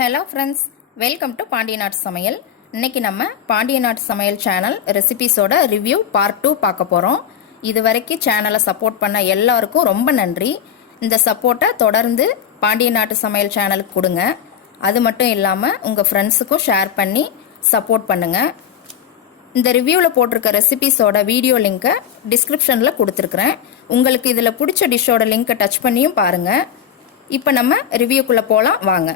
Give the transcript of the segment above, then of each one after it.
Hello friends, welcome to Pandya நாட்டு சமையல். இன்னைக்கு நம்ம பாண்டிய நாட்டு சமையல் சேனல் ரெசிபிஸோட ரிவ்யூ பார்ட் 2 பார்க்க போகிறோம். இது வரைக்கும் சேனலை சப்போர்ட் பண்ண எல்லாருக்கும் ரொம்ப நன்றி. இந்த சப்போர்ட்டை தொடர்ந்து பாண்டிய நாட்டு சமையல் சேனலுக்கு கொடுங்க. அது மட்டும் இல்லாமல் உங்கள் ஃப்ரெண்ட்ஸுக்கும் ஷேர் பண்ணி சப்போர்ட் பண்ணுங்கள். இந்த ரிவ்யூவில் போட்டிருக்க ரெசிபிஸோட வீடியோ லிங்க்கை டிஸ்கிரிப்ஷனில் கொடுத்துருக்குறேன். உங்களுக்கு இதில் பிடிச்ச டிஷ்ஷோட லிங்க்கை டச் பண்ணியும் பாருங்கள். இப்போ நம்ம ரிவ்யூக்குள்ளே போகலாம் வாங்க.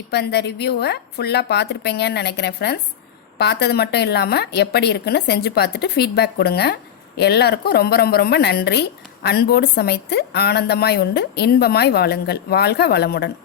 இப்போ இந்த ரிவ்யூவை ஃபுல்லாக பார்த்துருப்பீங்கன்னு நினைக்கிறேன் ஃப்ரெண்ட்ஸ். பார்த்தது மட்டும் இல்லாமல் எப்படி இருக்குன்னு செஞ்சு பார்த்துட்டு ஃபீட்பேக் கொடுங்க. எல்லாருக்கும் ரொம்ப ரொம்ப ரொம்ப நன்றி. அன்போடு சமைத்து ஆனந்தமாய் உண்டு இன்பமாய் வாழுங்கள். வாழ்க வளமுடன்.